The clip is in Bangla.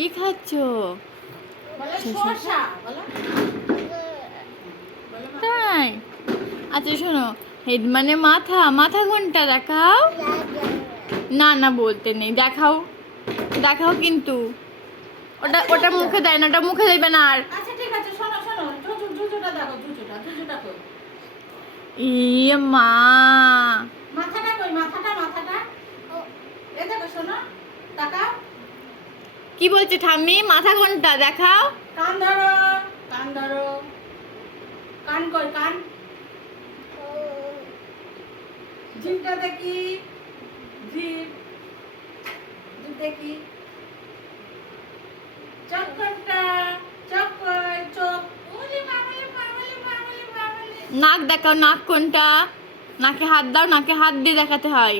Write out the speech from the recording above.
কি খাচ্ছ? তাই? আচ্ছা শোনো, হেড মানে মাথা, মাথা কোনটা দেখাও। না না বলতে নেই, দেখাও দেখাও কিন্তু ওটা ওটা মুখে দেয় না, ওটা মুখে দেবে না। আর আচ্ছা ঠিক আছে, শোনো শোনো, জুজুটা দেখো, জুজুটা কই? ইয়ে মা, মাথাটা কই? মাথাটা এই দেখো, শোনো, তাকাও। কি বলছে ঠাম্মি? মাথা কোনটা দেখাও। কান ধরো, কান ধরো। কান কই? কান। জিভটা দেখি, জিভ দেখি। চোখ কোনটা? চোখ কই? চোখ। ওরে বাবালে বাবালে বাবালে বাবালে। নাক দেখাও, নাক কোনটা? নাকে হাত দাও, নাকে হাত দিয়ে দেখাতে হয়।